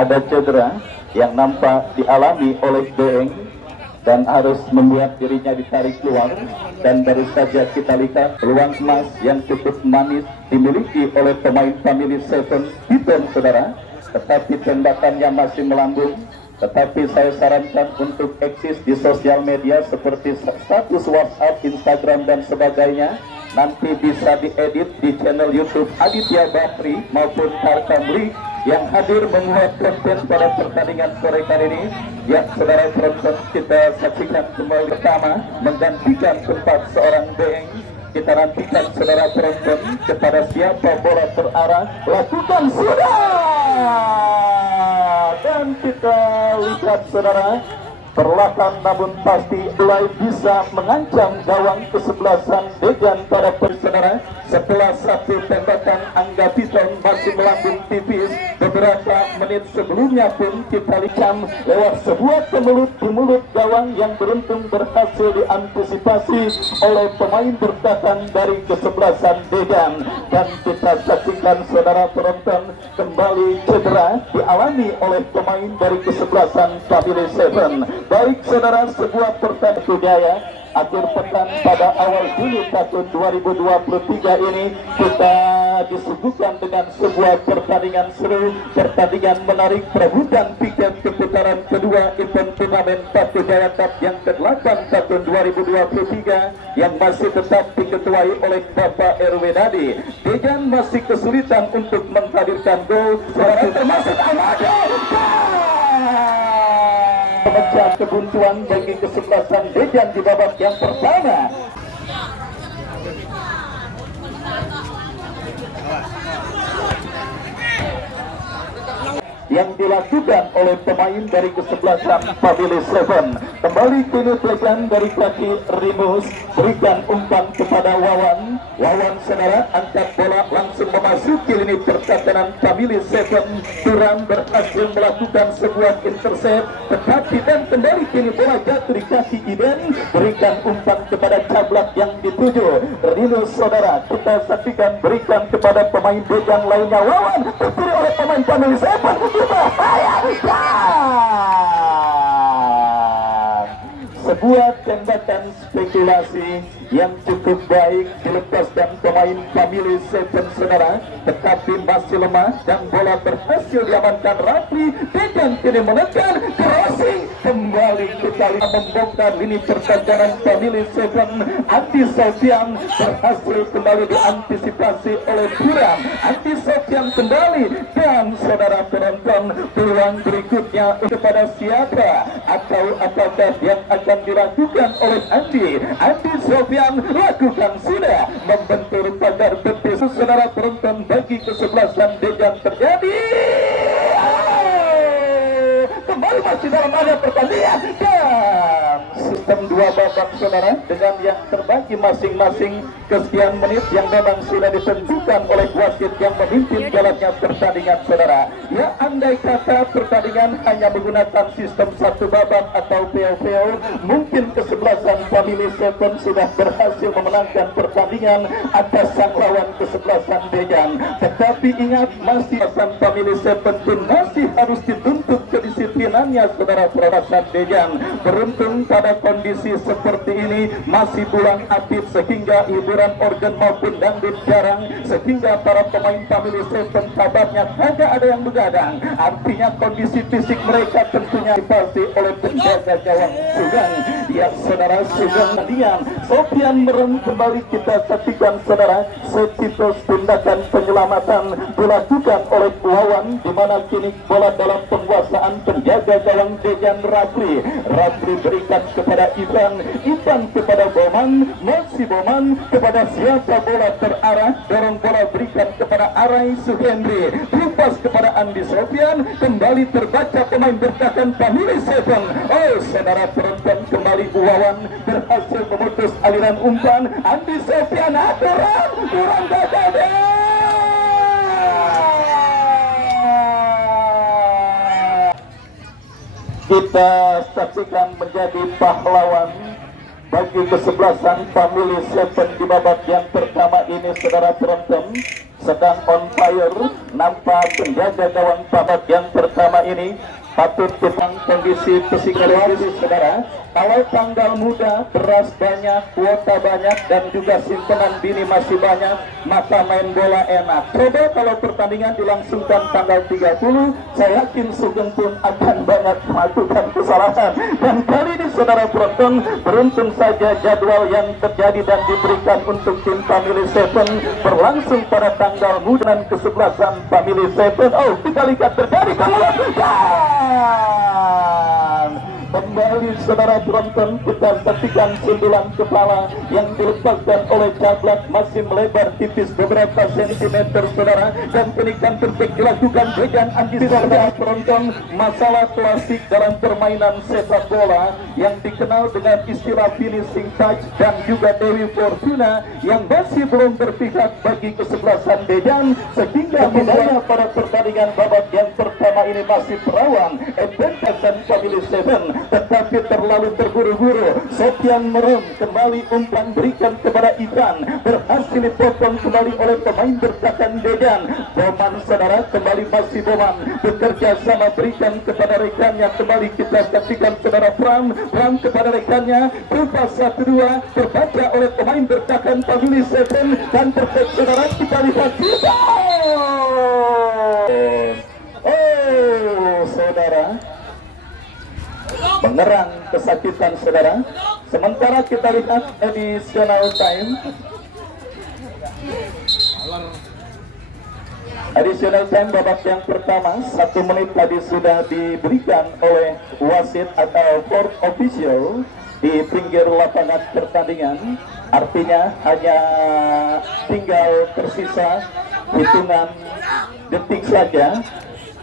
ada cedera yang nampak dialami oleh Deeng dan harus membuat dirinya ditarik keluar, dan baru saja kita lihat peluang emas yang cukup manis dimiliki oleh pemain Family Seven Piton, saudara, tetapi tembakannya masih melambung. Tetapi saya sarankan untuk eksis di sosial media seperti status WhatsApp, Instagram dan sebagainya. Nanti bisa diedit di channel YouTube Aditya Bakri maupun Tarkamli yang hadir menguat konten pada pertandingan sore kali ini. Ya, saudara penonton, kita saksikan kembali pertama menggantikan tempat seorang Deeng. Kita nantikan saudara penonton kepada siapa bola terarah, lakukan sudah, dan kita lihat saudara, perlahan namun pasti mulai bisa mengancam gawang kesebelasan Dejan pada saudara. Setelah satu tembakan Angga Piton masih melambung tipis, beberapa menit sebelumnya pun kita lihat lewat sebuah kemelut di mulut gawang yang beruntung berhasil diantisipasi oleh pemain bertahan dari kesebelasan Dejan. Dan kita saksikan saudara penonton, kembali cedera dialami oleh pemain dari kesebelasan Family Seven. Baik saudara, sebuah pertandingan budaya akhir pekan pada awal Juli tahun 2023 ini kita disuguhkan dengan sebuah pertandingan seru, pertandingan menarik perebutan tiket ke putaran kedua event turnamen Batu Jaya Cup yang ke-8 tahun 2023 yang masih tetap diketuai oleh Bapak RW Nadi. Dejan masih kesulitan untuk menghadirkan gol, termasuk Amado. Pemecah kebuntuan bagi kesebelasan Dejan di babak yang pertama. Yang dilakukan oleh pemain dari kesebelasan Family Seven. Kembali kini Dejan dari kaki Rimus, berikan umpan kepada Wawan. Wawan saudara angkat bola langsung memasuki lini pertahanan Family Seven. Turan berhasil melakukan sebuah intercept, tetapi dan kembali kini bola jatuh di kaki Iden, berikan umpan kepada Cablak yang dituju Rimus saudara. Kita saksikan, berikan kepada pemain Dejan lainnya. Wawan dipilih oleh pemain Family Seven. Sebuah tembakan spekulasi yang cukup baik dilepaskan pemain Family Seven saudara, tetapi masih lemah dan bola berhasil diamankan Rafli. Dejan kini menekan crossing, kembali kita membongkar lini pertahanan Family Seven. Andi Sofian berhasil kembali diantisipasi oleh Turan. Andi Sofian kembali, dan saudara penonton, peluang berikutnya kepada siapa atau apakah yang akan dilakukan oleh Andi Sofian lakukan sudah membentur pagar betis. Saudara penonton, bagi kesebelasan Dejan terjadi kembali masih dalam ada pertandingan dan sistem dua babak saudara, dengan yang terbagi masing-masing kesekian menit yang memang sudah ditentukan oleh wasit yang memimpin jalannya pertandingan saudara. Ya, andai kata pertandingan hanya menggunakan sistem satu babak atau POPO, mungkin kesebelasan Family Seven sudah berhasil memenangkan pertandingan atas sang lawan kesebelasan Dejan. Tetapi ingat, masih Family Seven pun masih harus dituntut kedisiplinannya saudara perasaan Dejan. Beruntung pada kondisi seperti ini masih bulan aktif sehingga hiburan organ maupun dangdut jarang, sehingga para pemain Family Seven kabarnya tidak ada yang begadang. Artinya kondisi fisik mereka tentunya dipasti oleh penjaga gawang Sugeng. Ya saudara, Sugeng diam. Sofian merem, kembali kita saksikan saudara, setitus tindakan penyelamatan dilakukan oleh Wawan, di mana kini bola dalam penguasaan penjaga gawang Dejan Rafli. Rafli berikan kepada Ivan kepada Boman, masih Boman kepada siapa bola terarah, dorong bola berikan kepada Arai Suhendri, lepas kepada Andi Sofian, kembali terbaca pemain bertahan Family Seven. Oh saudara penonton, kembali Wawan berhasil memutus aliran umpan. Andi Sofian aturan kurang gagal. Kita saksikan menjadi pahlawan bagi kesebelasan Family Seven di babak yang pertama ini saudara penonton. sedang on fire. Nampak penjaga gawang babak yang pertama ini patut tentang kondisi psikologis saudara. Kalau tanggal muda, beras banyak, kuota banyak, dan juga simpanan bini masih banyak, maka main bola enak. Coba kalau pertandingan dilangsungkan tanggal 30, saya yakin Sugeng pun akan banyak melakukan kesalahan. Dan kali ini saudara penonton, beruntung saja jadwal yang terjadi dan diberikan untuk tim Family Seven berlangsung pada tanggal muda dan kesebelasan Family Seven. Oh, kita lihat terjadi kembali saudara penonton, kita saksikan sundulan kepala yang dilepaskan oleh Cablak, masih melebar tipis beberapa sentimeter saudara, dan penikan terbaik dilakukan Dejan Andi. Saudara penonton, masalah klasik dalam permainan sepak bola yang dikenal dengan istilah finishing touch dan juga Dewi Fortuna yang masih belum berpihak bagi kesebelasan Dejan, sehingga bedanya pada pertandingan babak yang pertama ini masih perawan dan Family Seven, tetapi terlalu terburu-buru. Sofian Merem kembali umpan berikan kepada Ivan, berhasil dipotong kembali oleh pemain bertahan Dejan. Boman saudara, kembali masih Boman bekerja sama berikan kepada rekannya. Kembali kita saksikan saudara Pram kepada rekannya, berupa 1-2 terbaca oleh pemain bertahan Family Seven, dan perfect saudara, kita lihat saudara mengerang kesakitan saudara. Sementara kita lihat additional time. Additional time babak yang pertama, 1 menit tadi sudah diberikan oleh wasit atau court official di pinggir lapangan pertandingan. Artinya hanya tinggal tersisa hitungan detik saja.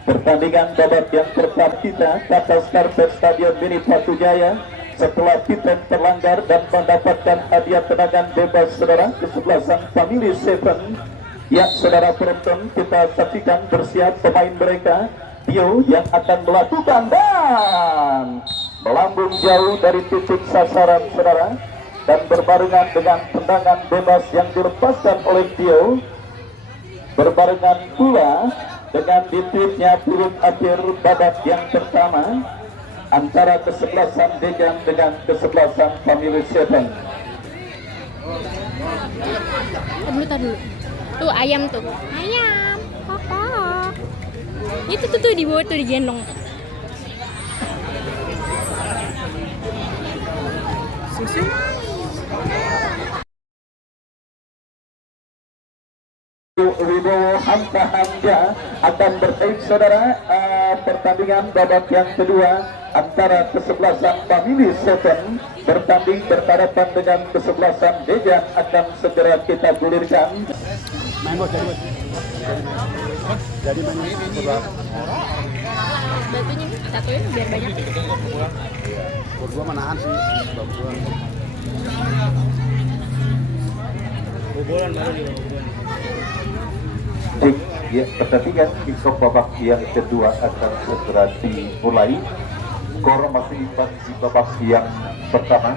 Pertandingan babak yang pertama kita ke atas karpet Stadion Mini Patujaya setelah kita terlanggar dan mendapatkan hadiah tendangan bebas saudara kesebelasan Family Seven. Ya saudara penonton, kita saksikan bersiap pemain mereka Tio yang akan melakukan dan melambung jauh dari titik sasaran saudara, dan berbarengan dengan tendangan bebas yang dilepaskan oleh Tio, berbarengan pula dengan ditipnya turut akhir babak yang pertama antara kesebelasan Dejan dengan kesebelasan Family Seven. Dulu. Tuh ayam tuh. Ayam. Papa. Itu tuh di bawah tuh digendong. Susi. Wibowo Hamka akan bertemu saudara. Pertandingan babak yang kedua antara kesebelasan Family Seven bertanding berhadapan dengan kesebelasan Dejan akan segera kita gulirkan. Main bos, jadi main bola. Batunya satuin biar banyak. Berdua manahan sih, berdua. Bobolan baru juga. Ya, pertandingan kick-off babak yang kedua akan segera dimulai. Skor masih imbang di babak yang pertama.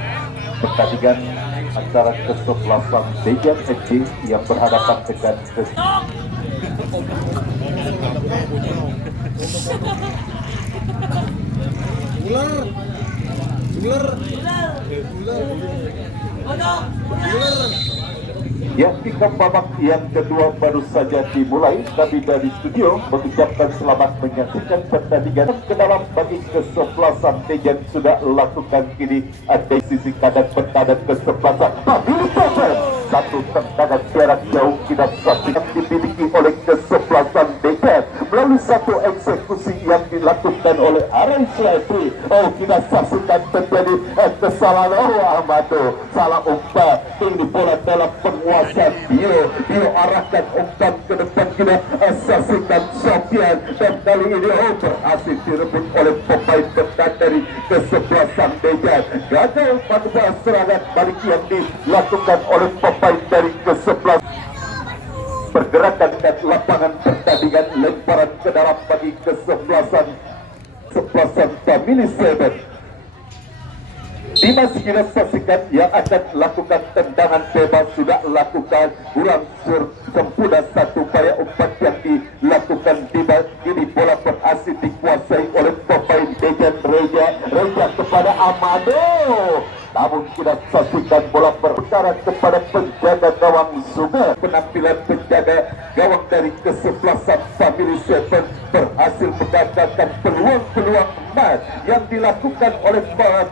Pertandingan antara kesebelasan Dejan FC yang berhadapan dengan yang kick-off babak yang kedua baru saja dimulai. Kami dari studio mengucapkan selamat menyaksikan pertandingan ke dalam bagi kesebelasan Dejan sudah lakukan kini ada sisi kanan bertahan kesebelasan Family Seven. Satu tendangan jarak jauh kita saksikan dimiliki oleh kesebelasan Dejan melalui satu eksekusi yang dilakukan oleh Arai Slepi. Oh, kita saksikan terjadi kesalahan. Oh, Ahmado salah umpan. Ini bola dalam penguasaan Dio arahkan umpan ke depan. Kita saksikan Sofian, dan kali ini berhasil direbut oleh pemain bertahan dari kesebelasan Dejan. Gagal pada serangan balik yang dilakukan oleh pemain dari kesebelasan. Pergerakan dan lapangan pertandingan, lemparan ke dalam bagi kesebelasan Family Seven. Dimas kita saksikan yang akan lakukan tendangan bebas sudah lakukan kurang sempurna satu upaya umpan yang dilakukan Dimas. Ini bola berhasil dikuasai oleh pemain Dejan Reja kepada Amado. Namun kita saksikan bola berputaran kepada penjaga gawang Sungai. Penampilan penjaga gawang dari kesebelasan Family Seven berhasil mendapatkan peluang-peluang emas yang dilakukan oleh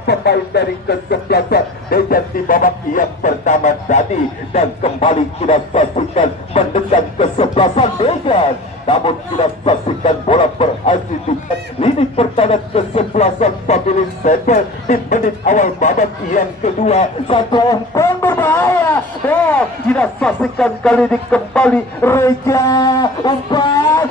pemain dari kesebelasan Dejan di babak yang pertama tadi. Dan kembali kita saksikan mendekat kesebelasan Dejan. Namun kita saksikan bola berhasil di lini pertahanan kesebelasan Family Seven di menit awal babak yang kedua. Satu umpan berbahaya. Kita saksikan kali ini kembali Reja umpan.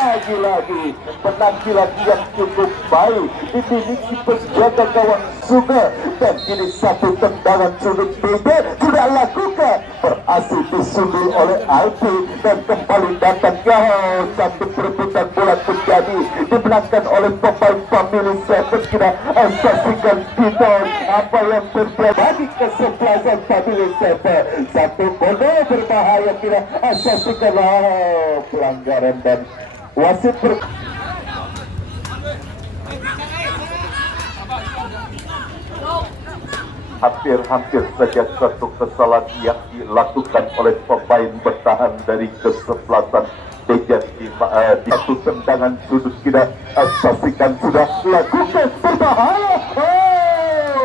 Lagi-lagi penampilan yang cukup baik dimiliki penjaga gawang Sungai. Dan kini satu tendangan sudut bebas sudah lakukan berhasil disundul oleh Alpi dan kembali datang ke satu perebutan bola terjadi dimenangkan oleh pemain Family Seven. Kita saksikan kita apa yang terjadi bagi kesebelasan Family Seven. Satu bola berbahaya kita saksikan pelanggaran dan wasit hampir saja suatu kesalahan yang dilakukan oleh pemain bertahan dari kesebelasan Dejan di satu tendangan sudut. Kita saksikan sudah lakukan berbahaya.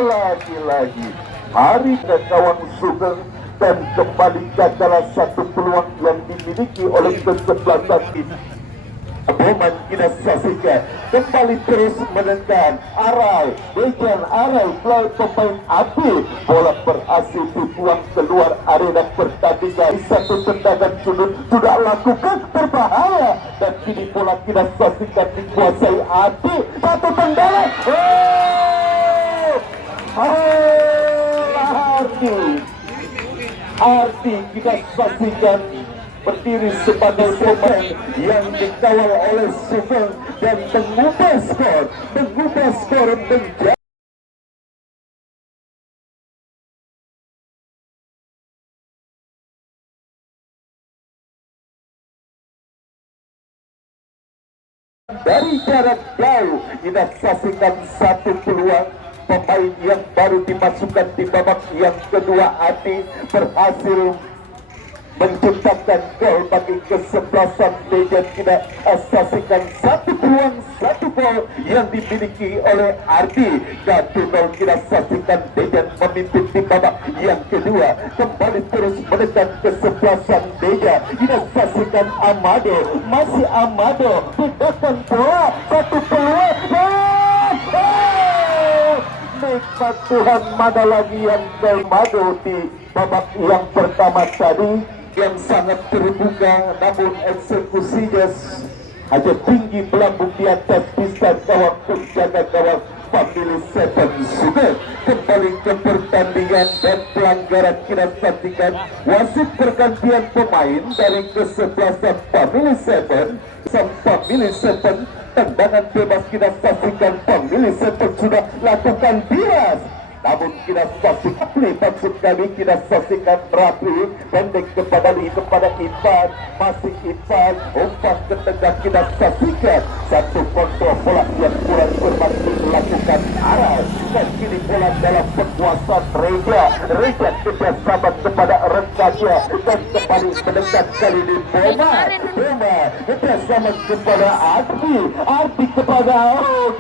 Lagi-lagi hari ke gawang Sugeng dan kembali gagal satu peluang yang dimiliki oleh kesebelasan ini. Boman kita saksikan kembali terus menekan Arai Dejan melalui pemain Api. Bola berhasil dibuang keluar arena pertandingan. Satu tendangan sudut sudah lakukan berbahaya dan kini bola kita saksikan dikuasai Api. Satu tendangan Arti kita saksikan berdiri sebagai pemain yang dikawal oleh Sugeng dan mengubah skor menjadi dari jarak jauh. Kita saksikan satu peluang pemain yang baru dimasukkan di babak yang kedua. Ati berhasil menciptakan gol bagi kesebelasan Dejan. Kita saksikan satu peluang, satu gol yang dimiliki oleh Ardi. 1-0 kita saksikan Dejan memimpin di babak yang kedua. Kembali terus menekan kesebelasan Dejan. Kita saksikan Amado, masih Amado pindahkan bola, satu peluang. Nikmat Tuhan, mana lagi yang Amado di babak yang pertama tadi yang sangat terbuka, namun eksekusinya hanya tinggi melambung di atas bisa gawang penjaga gawang Family Seven Sungai. Kembali ke pertandingan dan pelanggaran kita saksikan wasit pergantian pemain dari kesebelasan Family Seven. Family Seven tendangan bebas kita saksikan Family Seven sudah lakukan bias. Namun kita saksikan maksud kami kita saksikan rapi pendek kepada Ipan, masih Ipan umpan ke tengah. Kita saksikan satu kontrol bola yang kurang bermaksud dilakukan arah dan kini bola dalam penguasaan Reja kerjasama kepada rekannya dan kembali mendekat kali ini Boma kerjasama kepada Arti kepada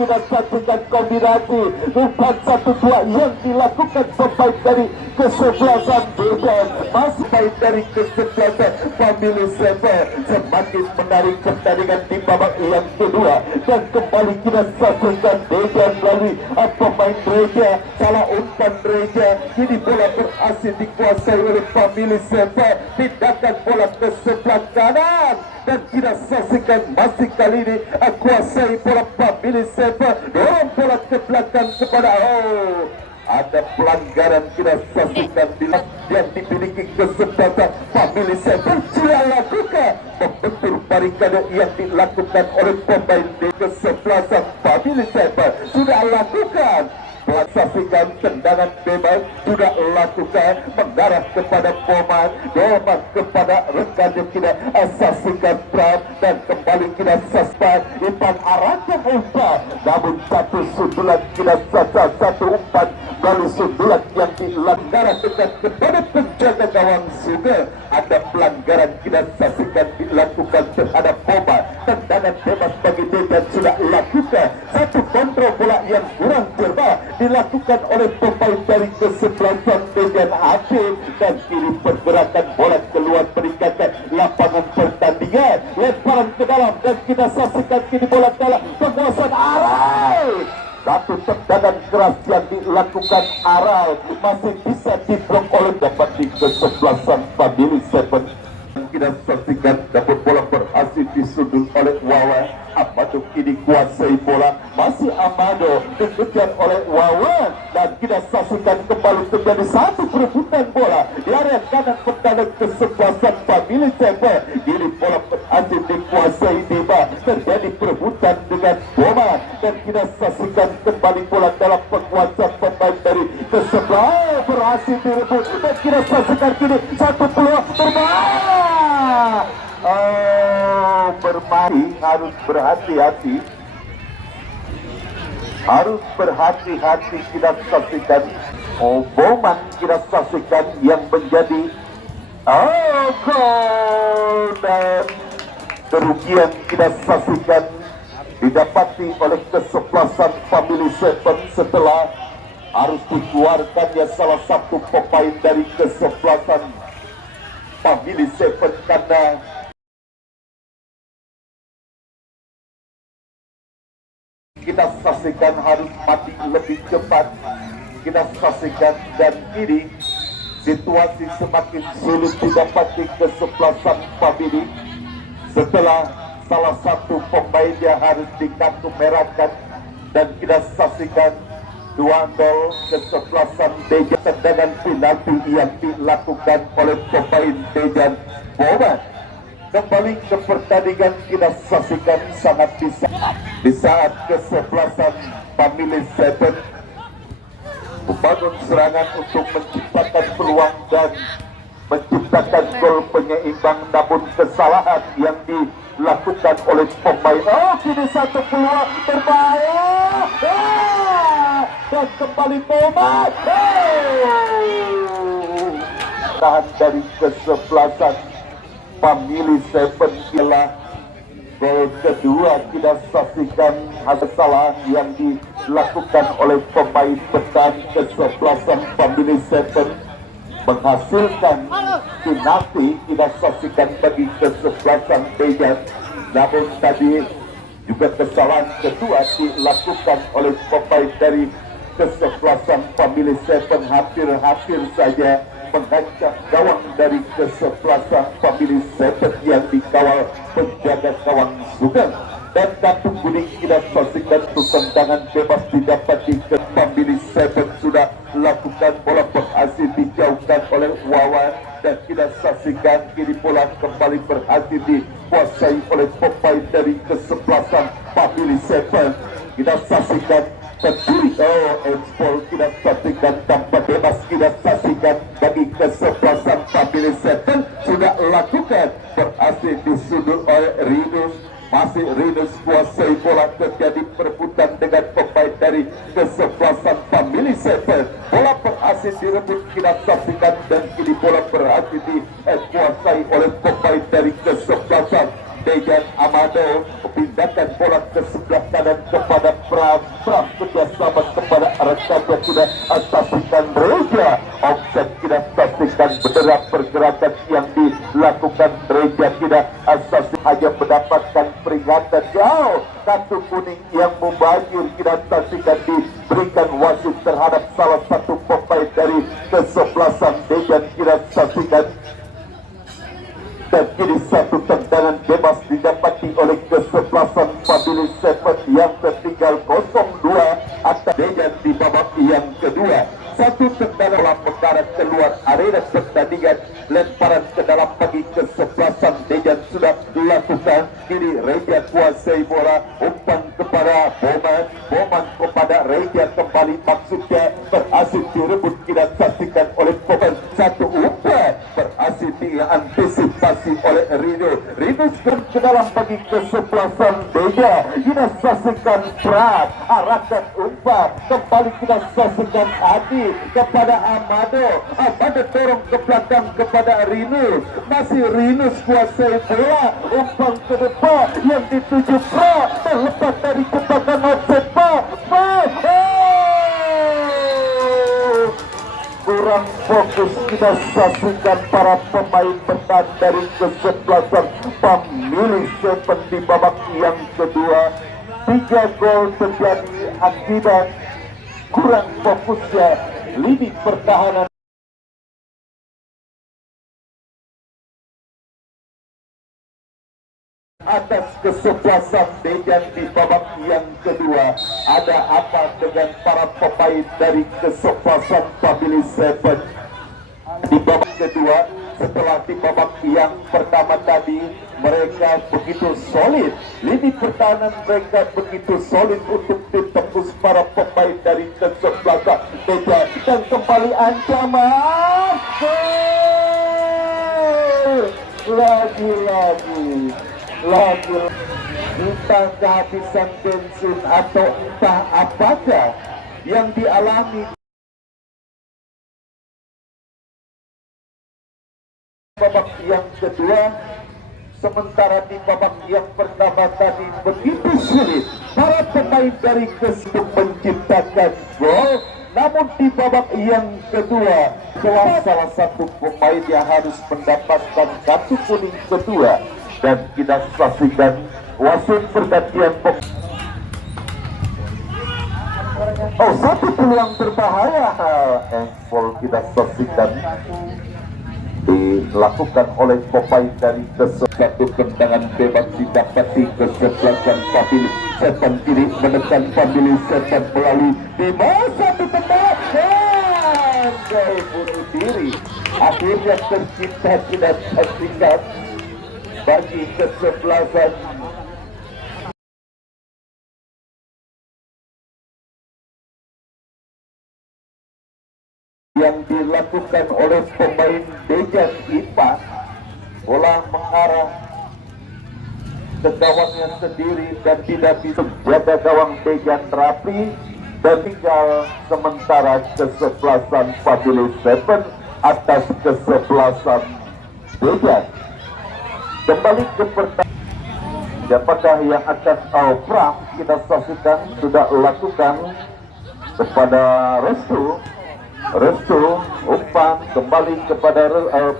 kita saksikan kombinasi umpan 1-2 yang dilakukan pemain dari kesebelasan Dejan, masih baik dari kesebelasan Family Seven. Semakin menarik pertandingan di babak yang kedua dan kembali kita saksikan Dejan melalui pemain Reja, salah umpan Reja. Kini bola berhasil dikuasai oleh Family Seven. Tindakan bola ke sebelah kanan dan kita saksikan masih kali ini kuasai bola Family Seven. Dorong bola ke belakang kepada ada pelanggaran kita saksikan yang dimiliki kesebelasan Family Seven. Sudah lakukan membentur barikade yang dilakukan oleh pemain di kesebelasan Family Seven. Sudah lakukan Saksikan tendangan bebas sudah lakukan mengarah kepada Poman, Doman kepada rekannya kita. Saksikan Pram dan kembali kita saspat Ipan arahnya umpan, namun satu sundulan kita satu umpan melalui sundulan yang dilanggaran dekat kepada penjaga gawang juga. Ada pelanggaran kita saksikan dilakukan terhadap Poman. Tendangan bebas bagi Dejan sudah lakukan. Satu kontrol bola yang kurang cermat dilakukan oleh pemain dari kesebelasan Dejan Afif, dan kini pergerakan bola keluar meningkatkan lapangan pertandingan. Lemparan ke dalam dan kita saksikan kini bola dalam penguasaan Arai. Satu tendangan keras yang dilakukan Arai masih bisa diblok oleh dapat di kesebelasan Family Seven. Kita saksikan dapat bola berhasil disundul oleh Wawan. Amado kini kuasai bola, masih Amado dikejar oleh Wawan, dan kita saksikan kembali terjadi satu perebutan bola di area kanan pertahanan kesebelasan Family Seven. Kini bola berhasil dikuasai Deba, terjadi perebutan dengan Boman, dan kita saksikan kembali bola dalam penguasaan pemain dari kesebelah berhasil direbut, dan kita saksikan kini satu peluang berbahaya. Bermain harus berhati-hati, kita saksikan. Boman kita saksikan yang menjadi gol, dan kerugian kita saksikan didapati oleh kesebelasan Family Seven setelah harus dikeluarkannya salah satu pemain dari kesebelasan Family Seven karena kita saksikan harus mati lebih cepat. Kita saksikan, dan kini situasi semakin sulit didapati kesebelasan Family setelah salah satu pemainnya harus dikartu merahkan, dan kita saksikan 2-0 kesebelasan Dejan. Tendangan penalti yang dilakukan oleh pemain Dejan Boban. Kembali ke pertandingan kita saksikan sangat bisa di saat kesebelasan Family Seven membangun serangan untuk menciptakan peluang dan menciptakan gol penyeimbang, namun kesalahan yang dilakukan oleh pemain. Kini satu peluang berbahaya, dan kembali Boman tahan dari kesebelasan Family Seven. Ialah gol kedua. Kita saksikan ada kesalahan yang dilakukan oleh pemain bertahan kesebelasan Family Seven menghasilkan penalti. Kita saksikan bagi kesebelasan Dejan, namun tadi juga kesalahan kedua dilakukan oleh pemain dari kesebelasan Family Seven, hampir saja mengancam gawang dari kesebelasan Family Seven yang dikawal penjaga gawang Sugeng. Dan kartu kuning kita saksikan tendangan bebas didapati ke Family Seven sudah lakukan, bola berhasil dijauhkan oleh Wawan, dan kita saksikan kini bola kembali berhasil dikuasai oleh pemain dari kesebelasan Family Seven. Kita saksikan berdiri ekspor, kita saksikan tanpa bebas, kita saksikan bagi kesebelasan Family Seven sudah lakukan, berhasil disundul oleh Rinus. Masih Rinus kuasai bola, terjadi perebutan dengan pemain dari kesebelasan Family Seven. Bola berhasil direbut, kita saksikan, dan kini bola berhasil dikuasai oleh pemain dari kesebelasan Dejan Amado. Pindahkan bola ke sebelah kanan kepada Pram kerjasama kepada rekannya, sudah saksikan Reja. Offset kita saksikan bendera pergerakan yang dilakukan Reja, tidak asasi hanya mendapatkan peringatan jauh. Kartu kuning yang membanjir kita saksikan diberikan wasit terhadap salah satu pemain dari kesebelasan Dejan. Kita saksikan, dan kini satu tendangan bebas didapati oleh kesebelasan Family Seven yang tertinggal 0-2 atas Dejan di babak yang kedua. Satu tendangan bola mendarat keluar area pertandingan, lemparan ke dalam bagi kesebelasan Dejan sudah sudah dilakukan. Kini Reja kuasai bola, umpan kepada Boman kepada Reja kembali, maksudnya berhasil direbut. Kita saksikan oleh pemain, satu umpan berhasil diantisipasi oleh Rino ke dalam bagi kesebelasan Deja. Kita saksikan Prat arahkan umpan kembali, kita saksikan Adi kepada Amado dorong ke belakang kepada Rinus, masih Rinus kuasai bola, umpan ke depan yang dituju Prat, terlepas dari jebakan offset kurang fokus. Kita saksikan para pemain bertahan dari kesebelasan pemilih Seven di babak yang kedua. 3 gol terjadi akibat kurang fokusnya lini pertahanan atas kesebelasan Dejan di babak yang kedua. Ada apa dengan para pemain dari kesebelasan Family Seven di babak kedua? Setelah di babak yang pertama tadi mereka begitu solid, lini pertahanan mereka begitu solid untuk ditembus para pemain dari kesebelasan Dejan, dan kembali ancaman lagi entah kehabisan bensin atau entah apakah yang dialami babak yang kedua. Sementara di babak yang pertama tadi begitu sulit para pemain dari untuk menciptakan gol, namun di babak yang kedua salah satu pemain yang harus mendapatkan kartu kuning kedua. Dan kita saksikan wasit pergantian satu peluang berbahaya handball kita saksikan dilakukan oleh pemain dari satu tendangan bebas didapati kesebelasan Family Seven. Kini menekan Family Seven melalui di masa tendangan dan gol bunuh diri akhirnya tercipta. Kita saksikan bagi kesebelasan yang dilakukan oleh pemain Dejan IPA. Bola mengarah ke gawangnya sendiri dan tidak bisa jaga gawang Dejan rapi, dan tinggal sementara kesebelasan Family Seven atas kesebelasan Dejan. Kembali ke pertandingan, siapakah yang akan Pram? Kita saksikan sudah lakukan kepada Restu umpan kembali kepada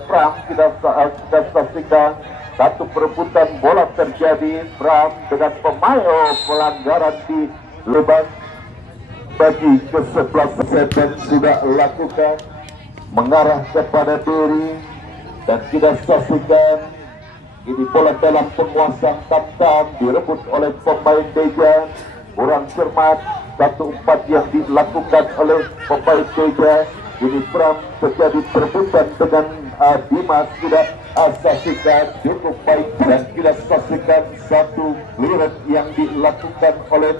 Pram. Kita saksikan satu perebutan bola terjadi. Pram dengan pemain pelanggaran di lebar bagi kesebelasan Seven sudah lakukan mengarah kepada Diri, dan kita saksikan ini bola dalam penguasaan Tamtam direbut oleh pemain Deja. Kurang cermat satu umpan yang dilakukan oleh pemain Deja. Ini Pram terjadi perebutan dengan Dimas. Tidak saksikan cukup baik, dan kita saksikan satu lirik yang dilakukan oleh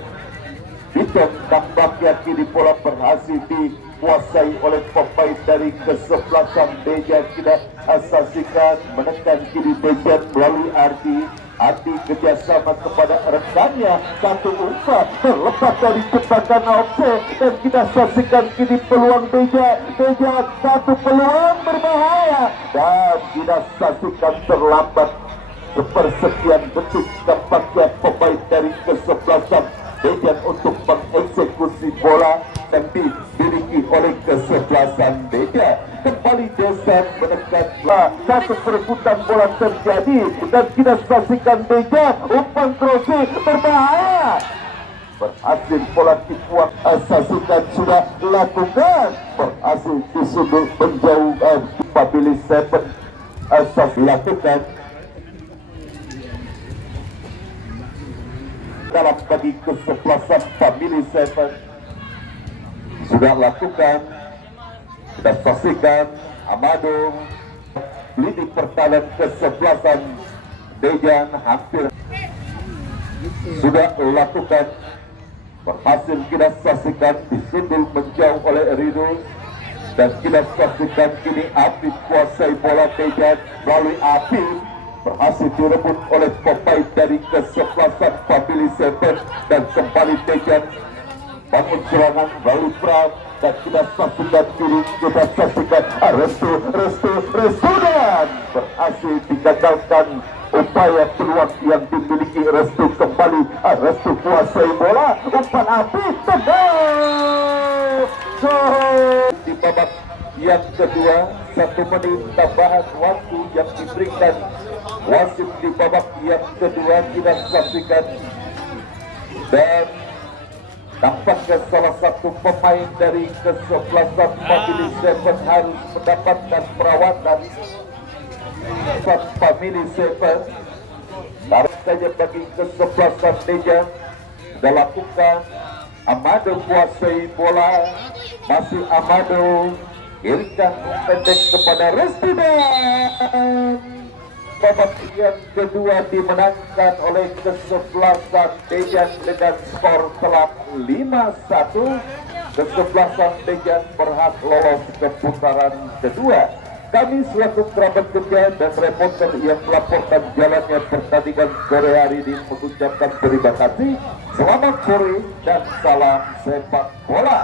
Biton. Tampaknya kini bola berhasil dikuasai oleh pemain dari kesebelasan Deja. Kita saksikan menekan kiri Deja melalui Ardi kerjasama kepada rekannya, satu umpan terlepas dari jebakan offset, dan kita saksikan kini peluang Deja satu peluang berbahaya, dan kita saksikan terlambat sepersekian detik tampaknya pemain dari kesebelasan Dejan untuk mengeksekusi bola dan dimiliki oleh kesebelasan Deja. Kembali Dejan menekan satu perebutan bola terjadi, dan kita saksikan Deja umpan crossing berbahaya, berhasil bola dibuang. Saksikan sudah lakukan berhasil disundul menjauh Family Seven. Lakukan dalam bagi kesebelasan Family Seven sudah lakukan. Kita saksikan Amado lini pertahanan kesebelasan Dejan hampir sudah lakukan, berhasil kita saksikan disundul menjauh oleh Rido, dan kita saksikan kini Api kuasai bola Dejan melalui Api berhasil direbut oleh pemain dari kesebelasan Family Seven, dan kembali Dejan bangun serangan melalui Pram, dan kita saksikan kini kita saksikan Restu dan berhasil digagalkan upaya peluang yang dimiliki Restu. Kembali Restu kuasai bola, umpan Api tendang di babak yang kedua. 1 menit tambahan waktu yang diberikan wasit di babak yang kedua kita saksikan, dan tampaknya salah satu pemain dari kesebelasan Family Seven harus mendapatkan perawatan. Family Seven taruh saja bagi kesebelasan Dejan sudah lakukan. Amado kuasai bola, masih Amado kirikan pendek kepada Resti, dan babak yang kedua dimenangkan oleh kesebelasan Dejan dengan skor telak 5-1. Kesebelasan Dejan berhak lolos ke putaran kedua. Kami selaku kerabat kerja dan reporter yang melaporkan jalannya pertandingan sore hari ini mengucapkan terima kasih. Selamat sore dan salam sepak bola.